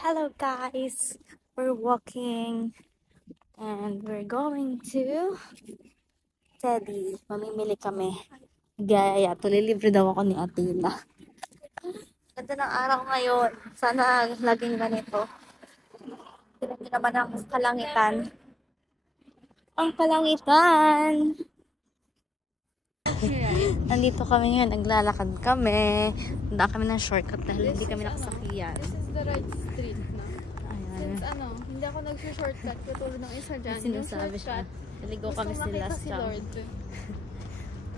Hello guys, we're walking and we're going to Teddy. Mamimili kami. Gaya, tulilibre daw ako ni Atila. Ganda ng araw ngayon. Sana laging ganito. Tignan niyo naman ang kalangitan. Ang kalangitan! Nandito kami ngayon, naglalakad kami. Nanda kami ng shortcut dahil hindi kami nakasakyan. This is the right street na. Ayan. Since hindi ako nag-shortcut katulad ng isa dyan. Sinasabi siya. Naligo kami sa last si time. Lord.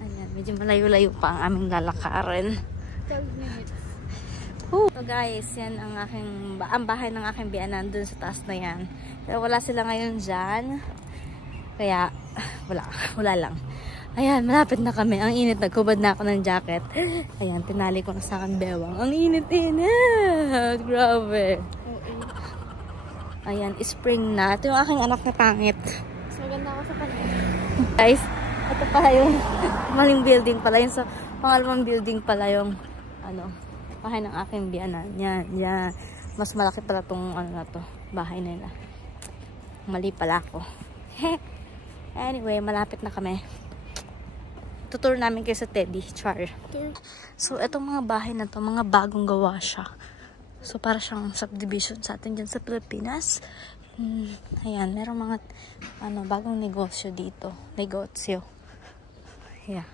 Ayan, medyo malayo-layo pa ang aming lalakarin. 12 minutes. So guys, yan ang bahay ng aking biyanan dun sa taas na yan. Pero wala sila ngayon dyan. Kaya, wala lang. Ayan, malapit na kami. Ang init, nagkubad na ako ng jacket. Ayan, tinali ko na sa akin bewang. Ang init-init! Grabe. Ayan, spring na. Ito yung aking anak na pangit. So, ganda ako sa kanila. Guys, ito pala yung maling building pala. Yung sa pangalawang building pala yung bahay ng aking biyanan. Yan. Mas malaki pala tong bahay nila. Mali pala ako. Anyway, malapit na kami. Tutur namin kayo sa Teddy. Char. So, etong mga bahay na to, mga bagong gawa siya. So, para siyang subdivision sa atin dyan sa Pilipinas. Ayan, merong mga bagong negosyo dito. Negosyo. Yeah.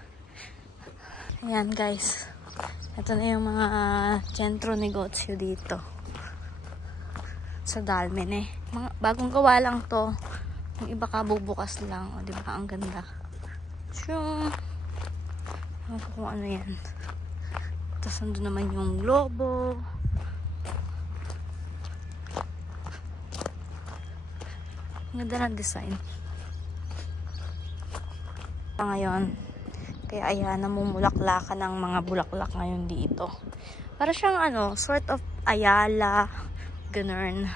Ayan, guys. Ito na yung mga sentro negosyo dito. Sa Dalmen Mga bagong gawa lang to. Yung iba kabubukas lang. O, diba? Ang ganda. Sure. Kung ano yan. Tapos nandun naman yung globo. Ang ganda ng design. Ngayon, kaya ayan, namumulaklakan ng mga bulaklak ngayon dito. Para siyang sort of Ayala, ganun.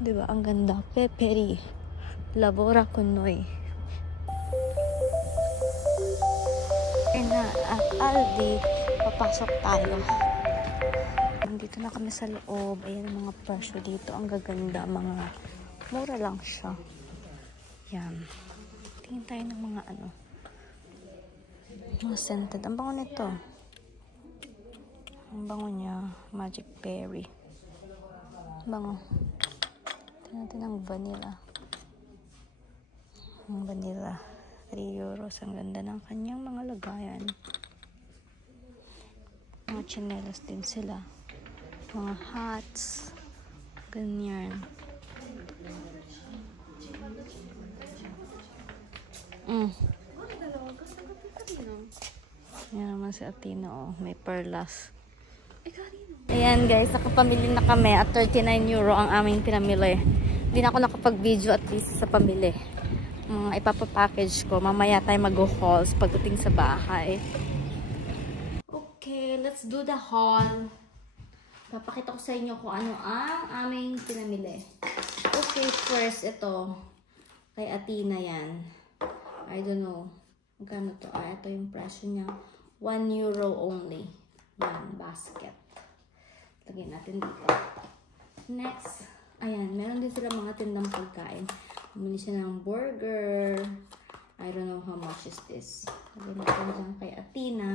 Diba? Ang ganda. Peperi. Labora Kunoy. At Aldi, papasok tayo. Dito na kami sa loob. Ayan ang mga presyo dito. Ang gaganda. Mura lang siya. Yan. Tingin tayo ng mga mga scented. Ang bango nito. Ang bango niya. Magic Berry. Ang bango. Tingnan natin ang vanilla. Ang vanilla. 3 euros. Ang ganda ng kanyang mga lagayan. Mga chinelas din sila. Mga hats. Ganyan. Yan naman si Athena. Oh. May perlas. Ayan guys. Nakapamili na kami. At 39 euro ang aming pinamili. Hindi na ako nakapag-video at least sa pamili. Ipapapackage ko. Mamaya tayo mag-hauls pagdating sa bahay. Okay, let's do the haul. Papakita ko sa inyo kung ano ang aming pinamili. Okay, first ito. Kay Athena yan. I don't know. Magkano to? Ito yung presyo niya. 1 euro only. Yan, basket. Lagyan natin dito. Next. Ayan, meron din sila mga tindang pagkain. Bumili siya ng burger. I don't know how much is this. Lagyan natin dyan kay Athena.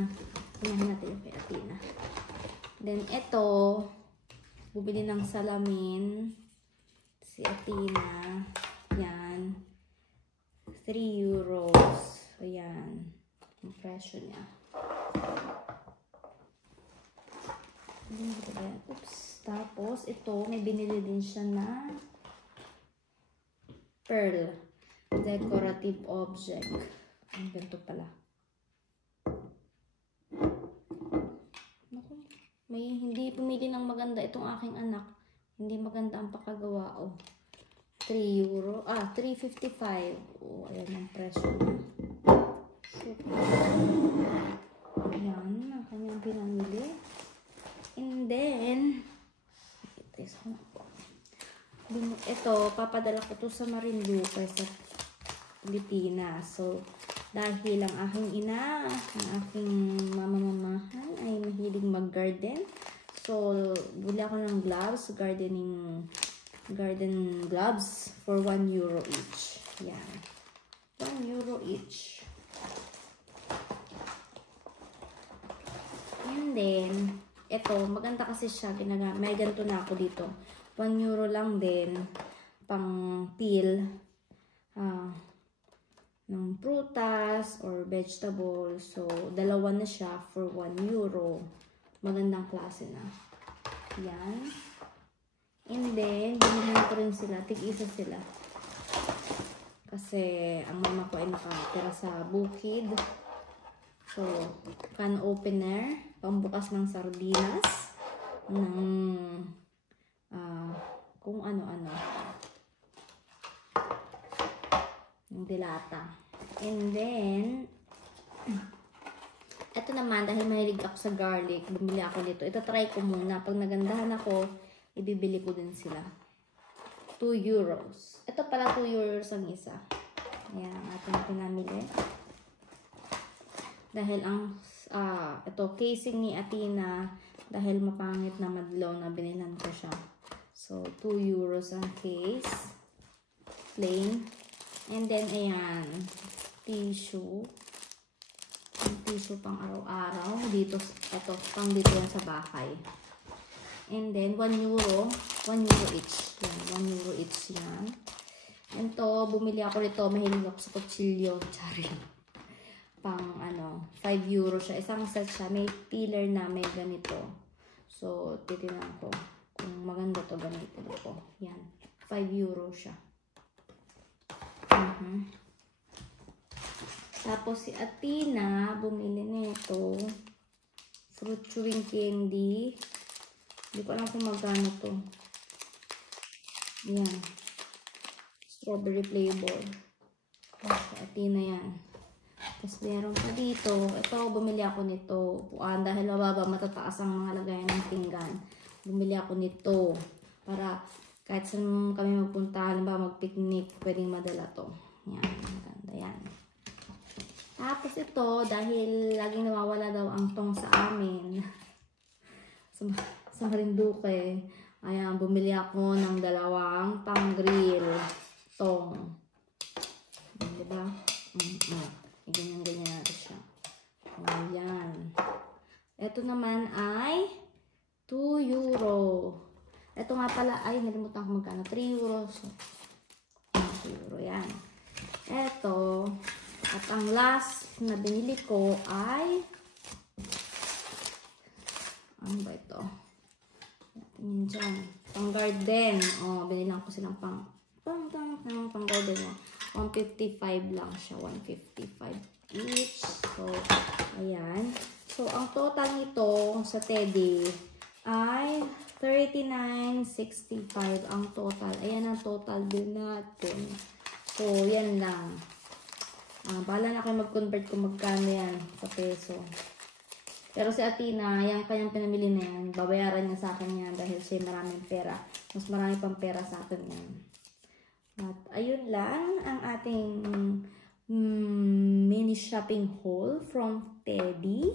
Unahin natin yung kay Athena. Then, ito. Bumili ng salamin. Si Athena. Yan. 3 euros. Ayan. Ang presyo niya. Oops. Tapos, ito. May binili din siya na pearl. Decorative object. Ang ganito pala. Naku, may hindi pumili ng maganda itong aking anak. Hindi maganda ang pakagawa. Oh. 3 euro. 3.55. Oh, ayan ang presyo niya. Ayan, ang kanyang pinamili. And then, ito, papadala ko to sa Marinduque sa Pilipinas. So, dahil ang aking ina, ang aking mamamamahan ay mahilig mag-garden. So, bili ako ng gloves, garden gloves for 1 euro each. Yan. 1 euro each. And then, ito, maganda kasi siya. May ganito na ako dito. 1 euro lang din. Pang peel. Ng prutas or vegetables. So, dalawa na siya for 1 euro. Magandang klase na. Yan. And then, binigyan ko rin sila. Tig-isa sila. Kasi, ang mama ko ay nakatira sa bukid. So, can opener. Pambukas ng sardinas. Ng, kung ano-ano. Ng dilata. And then, ito naman, dahil mahilig ako sa garlic, bumili ako dito. Ito try ko muna. Pag nagandahan ako, ibibili ko din sila. 2 euros. Ito pala 2 euros ang isa. Ayan, ang ating pinamili. Dahil ang, ito, casing ni Athena, dahil mapangit na madlaw na binilan ko siya. So, 2 euros ang case. Plain. And then, ayan, tissue. Yung tissue pang araw-araw. Dito, ito, pang dito yan sa bahay. And then, 1 euro. 1 euro each. Yan, 1 euro each yan. And to, bumili ako nito. Mahilig ako sa kutsilyo. Tsari. Pang, 5 euro siya. Isang set siya. May peeler na may ganito. So, titinan ko. Kung maganda to, ganito ko. Yan. 5 euro siya. Tapos si Athena, bumili nito. Fruit chewing candy. Hindi ko alam kung magkano to. Yan. Strawberry flavor. Si Athena yan. Tapos meron pa dito. Ito, bumili ako nito. Dahil mababa, matataas ang mga lagayan ng pinggan. Bumili ako nito. Para kahit saan kami magpunta, mag-picnic, pwedeng madala to. Yan, maganda yan. Tapos ito, dahil laging nawawala daw ang tong sa amin, sa Marinduque, ayan, bumili ako ng 2 pang-grill tong. Diba? Ganyan-ganyan natin siya. Ayan. Ito naman ay 2 euro. Ito nga pala, ay, nalimutan ko magkano. 3 euros. 2 euro, yan. Ito, at ang last na binili ko ay, ano ba ito? Tingin dyan. Pang garden. O, binilang ko silang pang garden niya. 155 lang siya. 155 each. So, ayan. So, ang total nito sa Teddy ay 39.65 ang total. Ayan ang total bill natin. So, yan lang. Bahala na kayo mag-convert kung magkano yan sa peso. Pero si Athena, yung kanyang pinamili na yan, babayaran niya sa akin yan dahil siya maraming pera. Mas marami pang pera sa akin yan. At ayun lang ang ating mini shopping haul from Teddy.